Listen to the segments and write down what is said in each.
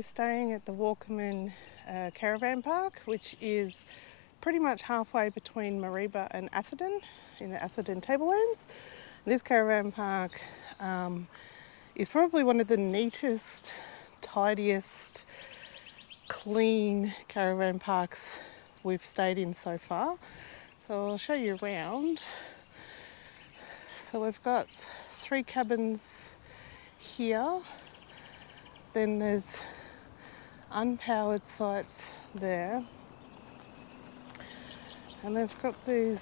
We're staying at the Walkerman Caravan Park, which is pretty much halfway between Mareeba and Atherton in the Atherton Tablelands. This caravan park is probably one of the neatest, tidiest, clean caravan parks we've stayed in so far. So I'll show you around. So we've got 3 cabins here. Then there's unpowered sites there. And they've got these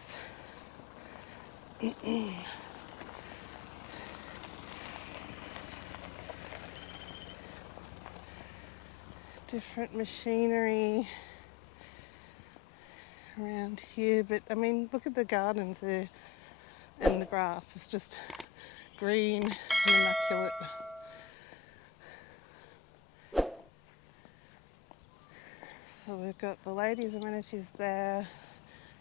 different machinery around here, but I mean, look at the gardens there, and the grass is just green and immaculate. So we've got the ladies' amenities there.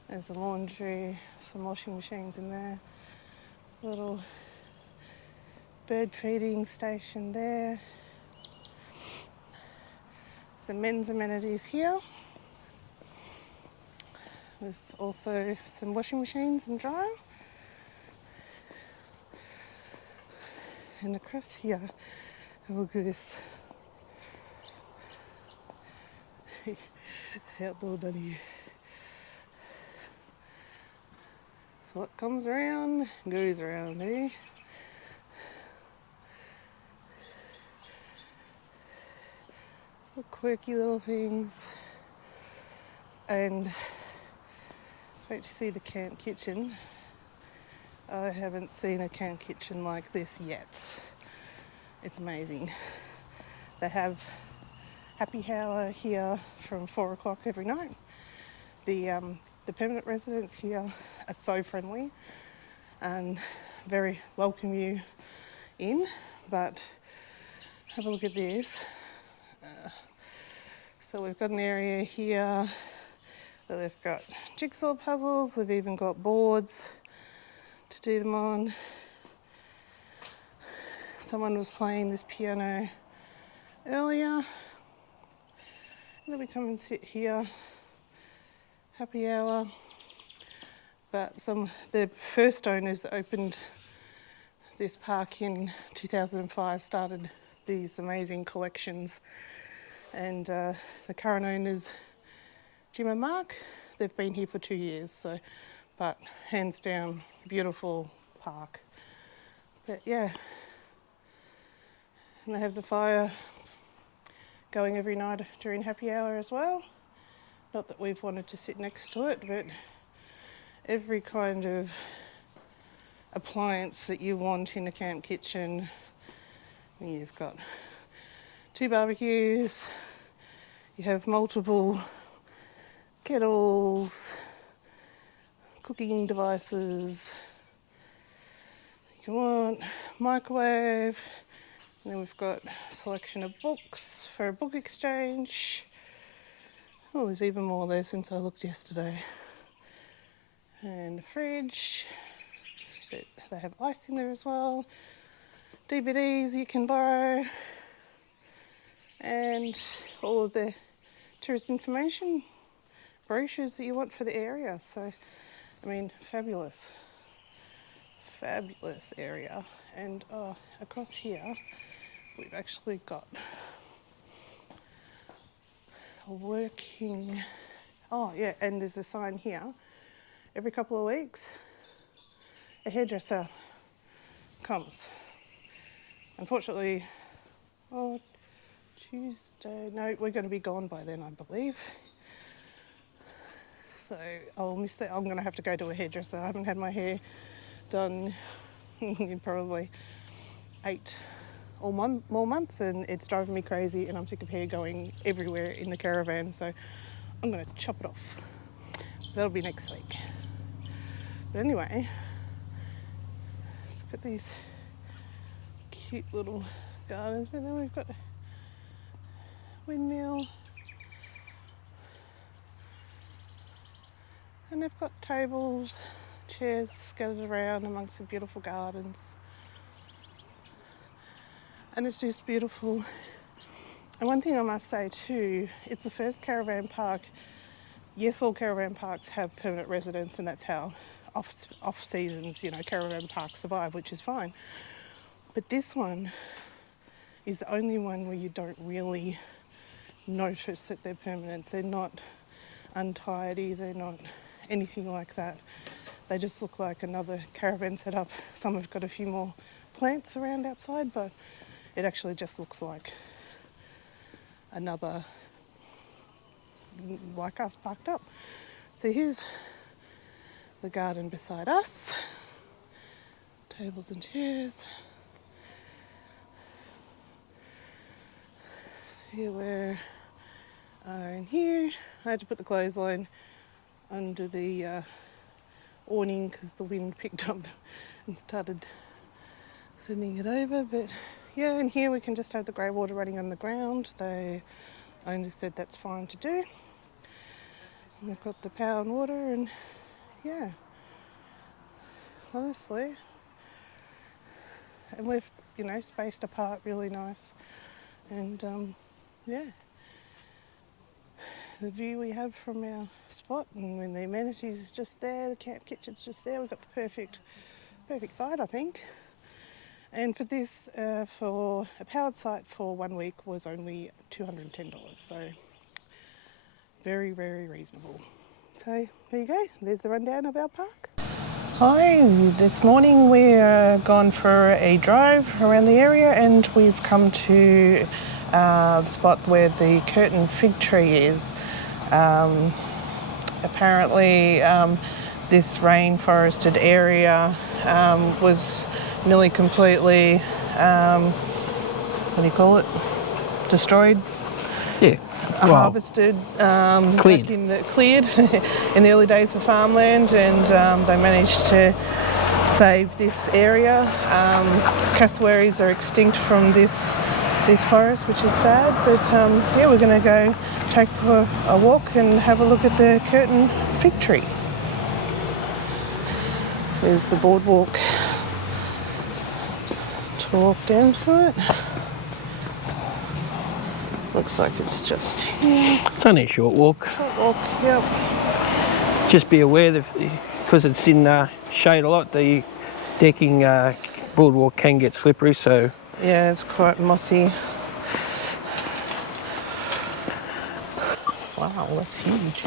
There's a laundry, some washing machines in there. Little bird feeding station there. Some men's amenities here. There's also some washing machines and dryer. And across here, look at this. Outdoor W. So what comes around goes around, eh? Quirky little things. And wait to see the camp kitchen. I haven't seen a camp kitchen like this yet. It's amazing. They have happy hour here from 4 o'clock every night. The permanent residents here are so friendly and very welcome you in, but have a look at this. So we've got an area here where they've got jigsaw puzzles, they've even got boards to do them on. Someone was playing this piano earlier. Then we come and sit here, happy hour. But the first owners that opened this park in 2005 started these amazing collections. And the current owners, Jim and Mark, they've been here for 2 years. So, but hands down, beautiful park. But yeah, and they have the fire going every night during happy hour as well. Not that we've wanted to sit next to it, but every kind of appliance that you want in a camp kitchen. You've got 2 barbecues, you have multiple kettles, cooking devices, you want microwave. And then we've got a selection of books for a book exchange. Oh, there's even more there since I looked yesterday. And a fridge. But they have ice in there as well. DVDs you can borrow. And all of the tourist information, brochures that you want for the area. So, I mean, fabulous. Fabulous area. And across here, we've actually got a working, and there's a sign here. Every couple of weeks, a hairdresser comes. Unfortunately, Tuesday, no, we're going to be gone by then, I believe. So I'll miss that. I'm going to have to go to a hairdresser. I haven't had my hair done in probably 8 or more months, and it's driving me crazy, and I'm sick of hair going everywhere in the caravan, so I'm going to chop it off. That'll be next week. But anyway, let's got these cute little gardens, but then we've got a windmill, and they've got tables, chairs scattered around amongst the beautiful gardens. And it's just beautiful And one thing I must say too, it's the first caravan park. Yes, all caravan parks have permanent residents, and that's how off seasons, you know, caravan parks survive, which is fine. But this one is the only one where you don't really notice that they're permanent. They're not untidy, they're not anything like that. They just look like another caravan setup. Some have got a few more plants around outside, but it actually just looks like another, like us, parked up. So here's the garden beside us. Tables and chairs. Here we are in here. I had to put the clothesline under the awning because the wind picked up and started sending it over. But yeah, in here we can just have the grey water running on the ground. They only said that's fine to do. And we've got the power and water, and yeah, honestly, and we've, you know, spaced apart really nice. And yeah, the view we have from our spot, and when the amenities is just there, the camp kitchen's just there, we've got the perfect site, I think. And for this, for a powered site for 1 week was only $210, so very, very reasonable. So there you go, there's the rundown of our park. Hi, this morning we're gone for a drive around the area, and we've come to the spot where the curtain fig tree is. Apparently this rainforested area was nearly completely, what do you call it, destroyed? Yeah. Harvested, cleared in the early days of farmland, and they managed to save this area. Cassowaries are extinct from this forest, which is sad, but yeah, we're going to go take a walk and have a look at the curtain fig tree. So there's the boardwalk to walk down to it. Looks like it's just here. It's only a short walk. Short walk, yep. Just be aware that because it's in shade a lot, the decking boardwalk can get slippery, so... Yeah, it's quite mossy. Wow, that's huge.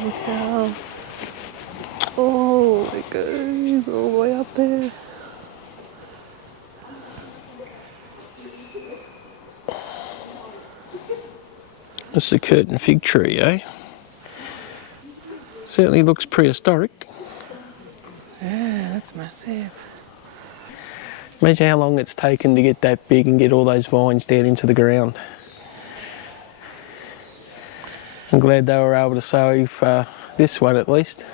Look how... Oh, it goes all the way up there. That's the curtain fig tree, eh? Certainly looks prehistoric. Yeah, that's massive. Imagine how long it's taken to get that big and get all those vines down into the ground. I'm glad they were able to save this one at least.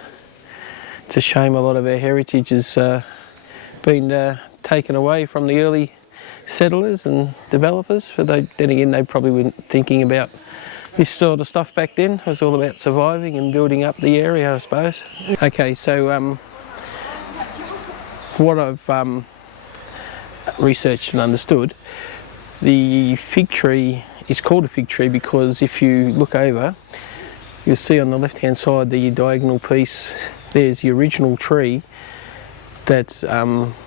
It's a shame a lot of our heritage has been taken away from the early settlers and developers, but then again they probably weren't thinking about this sort of stuff back then. It was all about surviving and building up the area, I suppose. Okay, so what I've researched and understood, the fig tree is called a fig tree because if you look over, you'll see on the left hand side the diagonal piece, there's the original tree that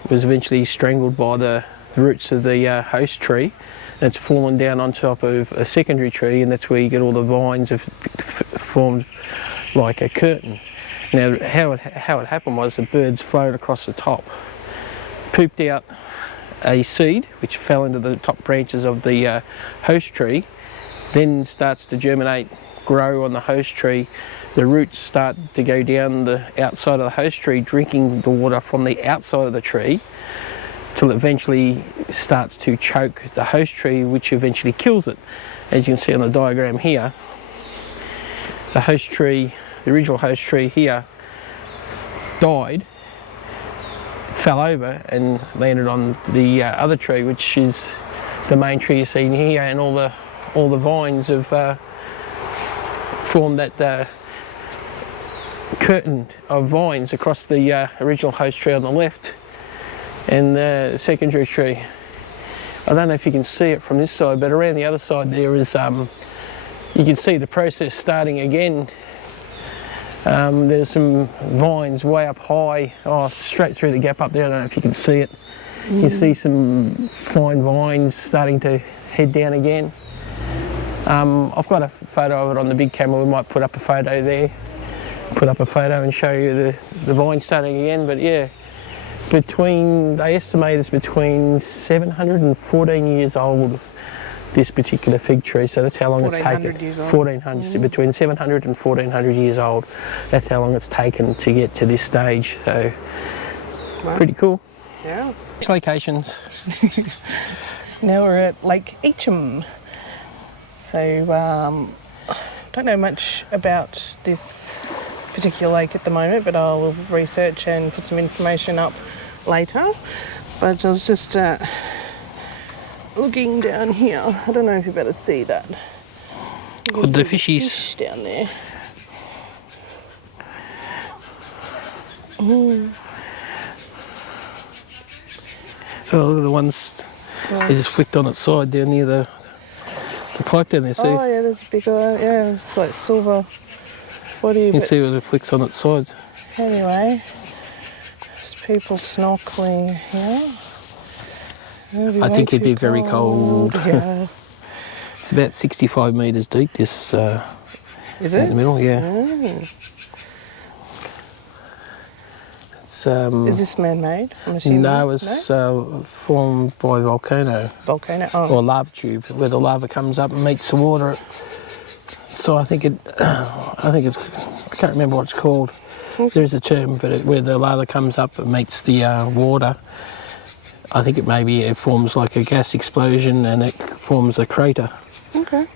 was eventually strangled by the roots of the host tree. It's fallen down on top of a secondary tree, and that's where you get all the vines have formed like a curtain. Now how it happened was the birds flown across the top, pooped out a seed which fell into the top branches of the host tree, then starts to germinate, grow on the host tree. The roots start to go down the outside of the host tree, drinking the water from the outside of the tree, till it eventually starts to choke the host tree, which eventually kills it. As you can see on the diagram here, the host tree, the original host tree here, died, fell over and landed on the other tree, which is the main tree you see here, and all the vines have formed that curtain of vines across the original host tree on the left and the secondary tree. I don't know if you can see it from this side, but around the other side there is, you can see the process starting again. There's some vines way up high, straight through the gap up there. I don't know if you can see it. You see some fine vines starting to head down again. I've got a photo of it on the big camera. We might put up a photo there. Put up a photo and show you the vines starting again. But yeah, they estimate it's between 700 and 14 years old, this particular fig tree. So that's how long it's taken. 1400, so between 700 and 1400 years old. That's how long it's taken to get to this stage. So pretty cool. Yeah. Locations. Now we're at Lake Eacham. So don't know much about this particular lake at the moment, but I'll research and put some information up later. But I was just looking down here. I don't know if you better see that. Good, the fishies. Fish down there. Ooh. Oh, look at the ones they just flicked on its side down near the pipe down there, see? Oh yeah, there's a big one. Yeah, it's like silver body. You can see where it flicks on its side. Anyway, there's people snorkeling here. I think it'd be very cold. Yeah. It's about 65 metres deep, this Is in it? the middle, yeah. Mm. It's, Is this man-made? I'm assuming. no, it's formed by volcano. Volcano. Or Oh. lava tube, where the lava comes up and meets the water. So I think it's, I can't remember what it's called. Okay. There is a term, but where the lava comes up and meets the water, I think it forms like a gas explosion and it forms a crater. Okay.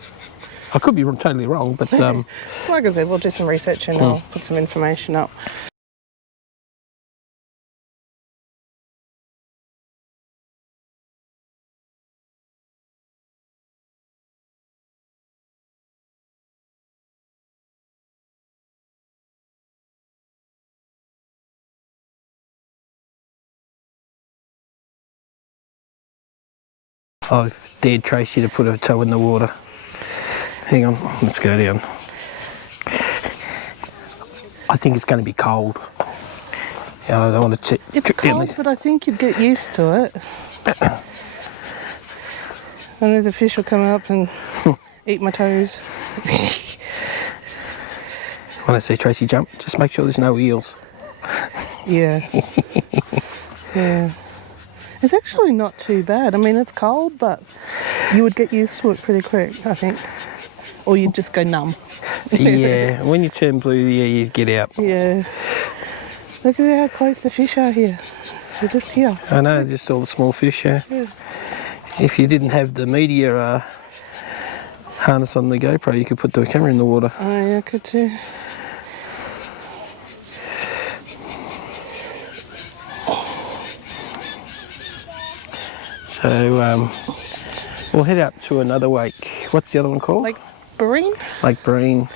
I could be totally wrong, but Like I said, we'll do some research and I'll put some information up. I've dared Tracy to put her toe in the water. Hang on, let's go down. I think it's going to be cold. I don't want to It's cold, but I think you'd get used to it. I know the fish will come up and eat my toes. When I say Tracy jump, just make sure there's no eels. Yeah. Yeah. It's actually not too bad. I mean, it's cold, but you would get used to it pretty quick, I think. Or you'd just go numb. Yeah, when you turn blue, yeah, you get out. Yeah. Look at how close the fish are here. They're just here. I know, just all the small fish, yeah. If you didn't have the media harness on the GoPro, you could put the camera in the water. Oh, yeah, I could too. So we'll head out to another lake. What's the other one called? Lake Breen? Lake Breen.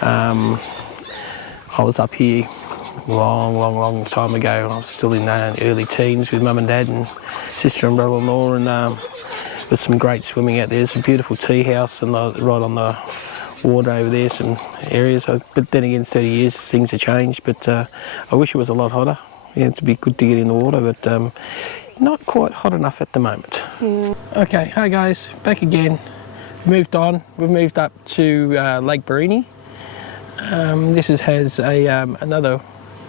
I was up here long time ago. I was still in early teens with mum and dad and sister and brother-in-law, and with some great swimming out there. There's a beautiful tea house and right on the water over there, some areas. But then again, 30 years, things have changed. But I wish it was a lot hotter. Yeah, it'd be good to get in the water, but not quite hot enough at the moment. Okay, hi guys, back again. Moved on. We've moved up to Lake Breeny. This has another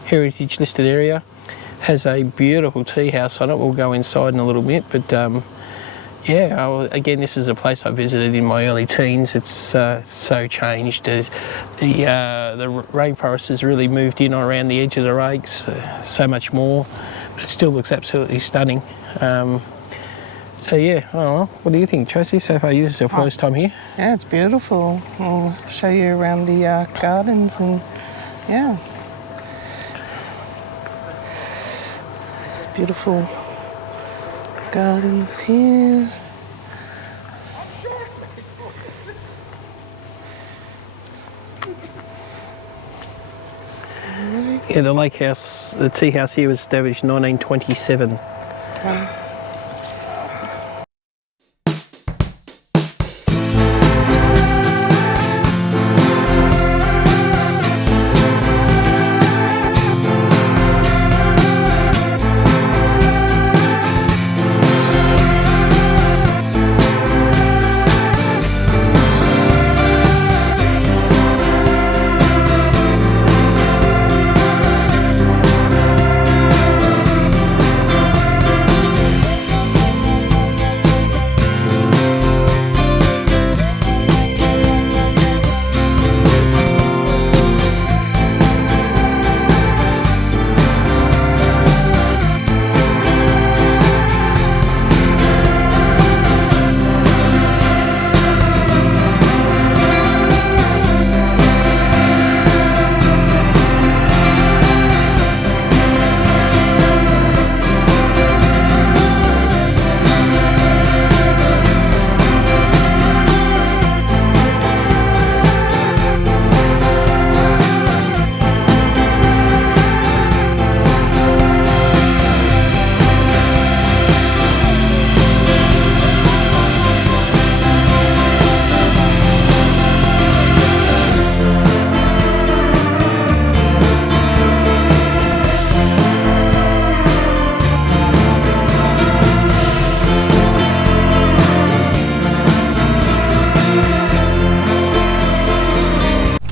heritage listed area. Has a beautiful tea house on it. We'll go inside in a little bit, but yeah, again, this is a place I visited in my early teens. It's so changed. The rainforest has really moved in around the edge of the lakes, so much more, but it still looks absolutely stunning. So yeah, oh, what do you think, Tracy? So far, this is your first time here? Yeah, it's beautiful. I'll show you around the gardens and yeah. It's Beautiful gardens here. Yeah, the lake house, the tea house here was established in 1927.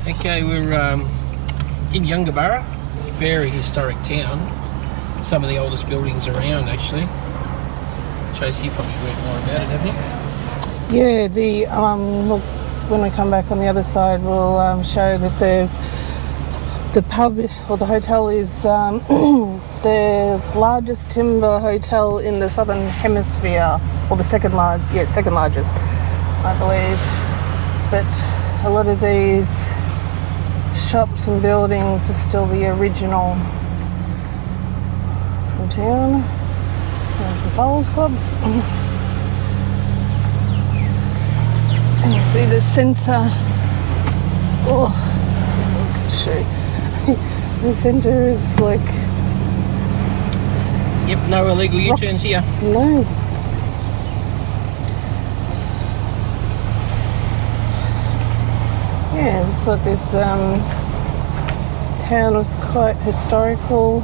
Okay, we're in Yungaburra, very historic town. Some of the oldest buildings around, actually. Tracy, you probably read more about it, haven't you? Yeah, look, when we come back on the other side, we'll show that the pub or the hotel is the largest timber hotel in the southern hemisphere, or the second largest, I believe. But a lot of these shops and buildings are still the original from town. There's the Bowls Club. And you see the centre. Oh, I can show you. The centre is like... Yep, no illegal U-turns here. No. Yeah, just like this town was quite historical.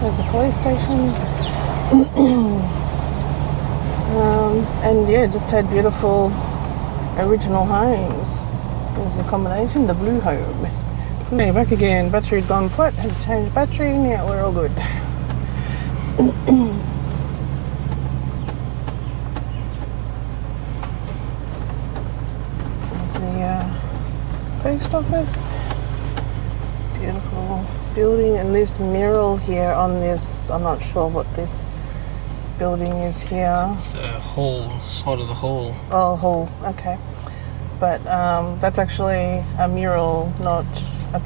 There's a police station. And yeah, just had beautiful original homes. There's a combination, the blue home. Okay, back again. Battery had gone flat, had to change the battery, now we're all good. There's the post office. Beautiful building, and this mural here on this, I'm not sure what this building is here. It's a hall, side of the hall. Oh, hall, okay. But that's actually a mural, not a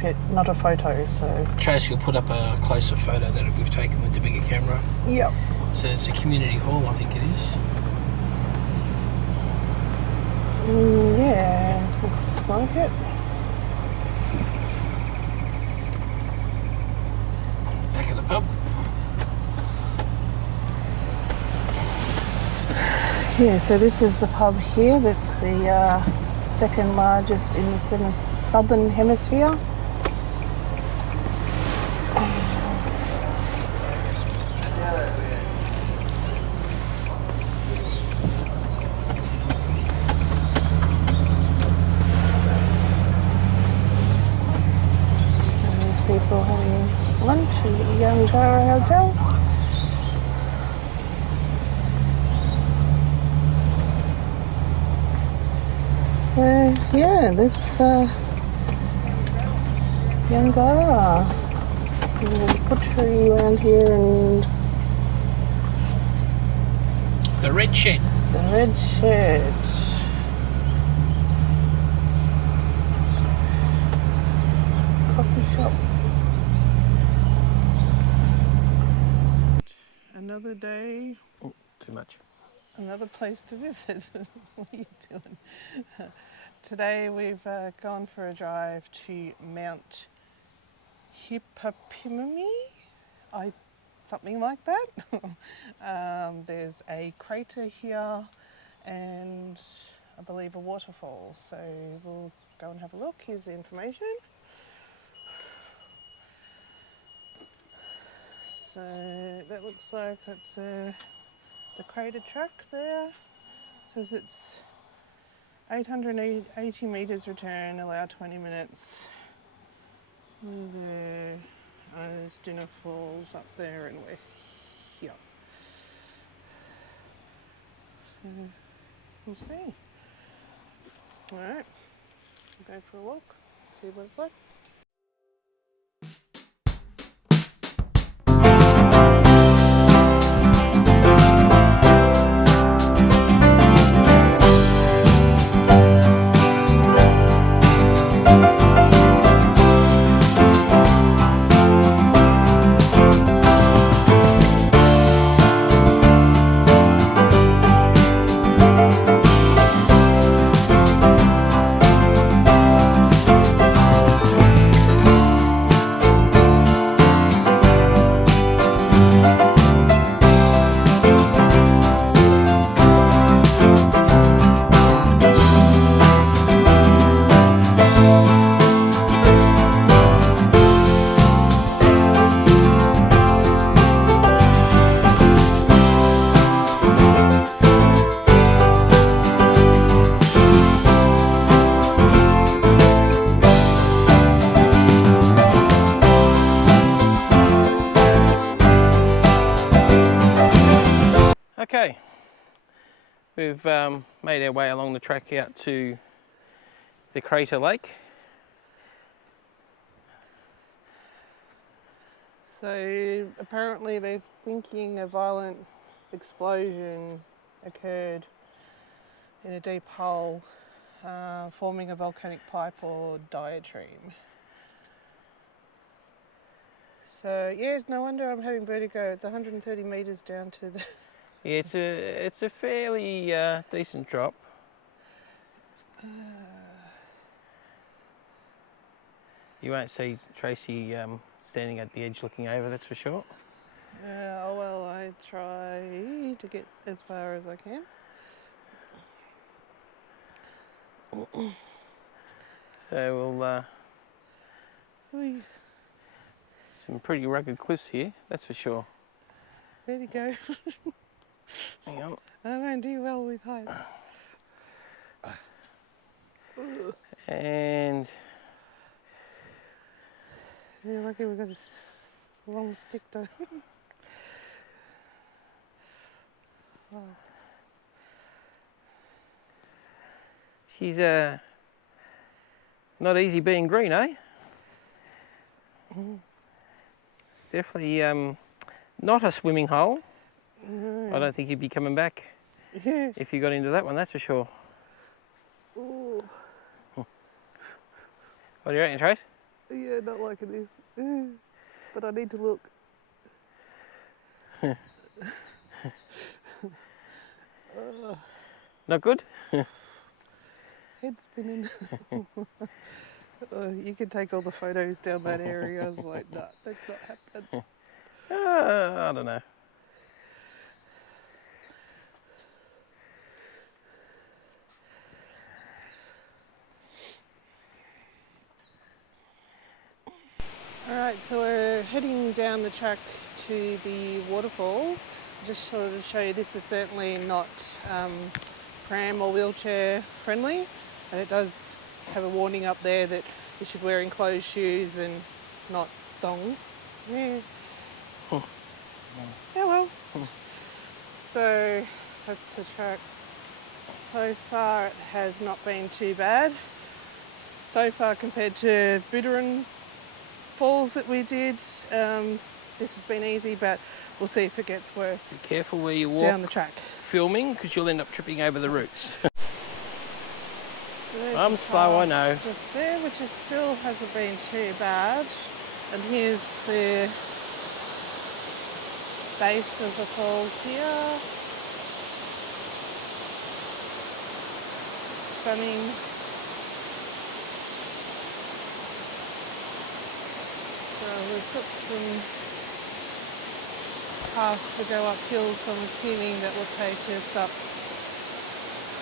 photo, so... Tracy will put up a closer photo that we've taken with the bigger camera. Yep. So it's a community hall, I think it is. Yeah, looks like it. Back of the pub. Yeah, so this is the pub here. That's the second largest in the southern hemisphere. And there's people having lunch at the Yungaburra Hotel. So yeah, this Yungaburra, there's a butchery around here, and The Red Shed. the Red Shed. Coffee shop. another day. Oh, too much. Another place to visit. What are you doing? Today we've gone for a drive to Mount Hippopimami, something like that. There's a crater here and I believe a waterfall, so we'll go and have a look. Here's the information. So that looks like that's the crater track there. It says it's 880 metres return, allow 20 minutes. There, there's Dinner Falls up there and we're here. So we'll see. Alright, we'll go for a walk, see what it's like. Okay, we've made our way along the track out to the crater lake. So apparently they're thinking a violent explosion occurred in a deep hole, forming a volcanic pipe or diatreme. So yeah, no wonder I'm having vertigo. It's 130 metres down to the... Yeah, it's a fairly decent drop. You won't see Tracy standing at the edge looking over, that's for sure. Oh well, I try to get as far as I can. So we'll some pretty rugged cliffs here, that's for sure. There you go. Hang on. I don't do well with heights. And Yeah, lucky we've got a long stick though. Oh. she's not easy being green, eh? Definitely not a swimming hole. No. I don't think you'd be coming back if you got into that one, that's for sure. Ooh. What do you reckon, Trace? Yeah, not liking this. But I need to look. Not good? Head spinning. You can take all the photos down that area. I was like, nah, that's not happening. I don't know. Alright, so we're heading down the track to the waterfalls. Just sort of show you, this is certainly not pram or wheelchair friendly, and it does have a warning up there that you should wear enclosed shoes and not thongs. Yeah. Oh. Yeah, well. So that's the track. So far it has not been too bad. So far compared to Buderin Falls that we did, this has been easy, but we'll see if it gets worse. Be careful where you walk down the track. filming, because you'll end up tripping over the roots. So I'm slow, I know. Just there, which is still hasn't been too bad. And here's the base of the falls here. Swimming. So we've got some paths to go uphill, so I'm assuming that will take us up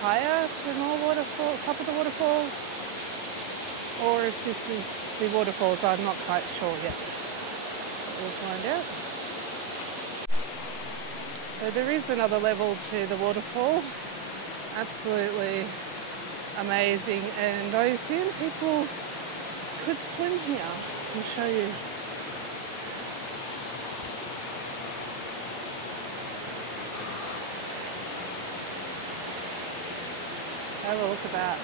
higher to more waterfall, top of the waterfalls. Or if this is the waterfalls, I'm not quite sure yet. We'll find out. So there is another level to the waterfall. Absolutely amazing, and I assume people could swim here. I'll show you. Have a look at that.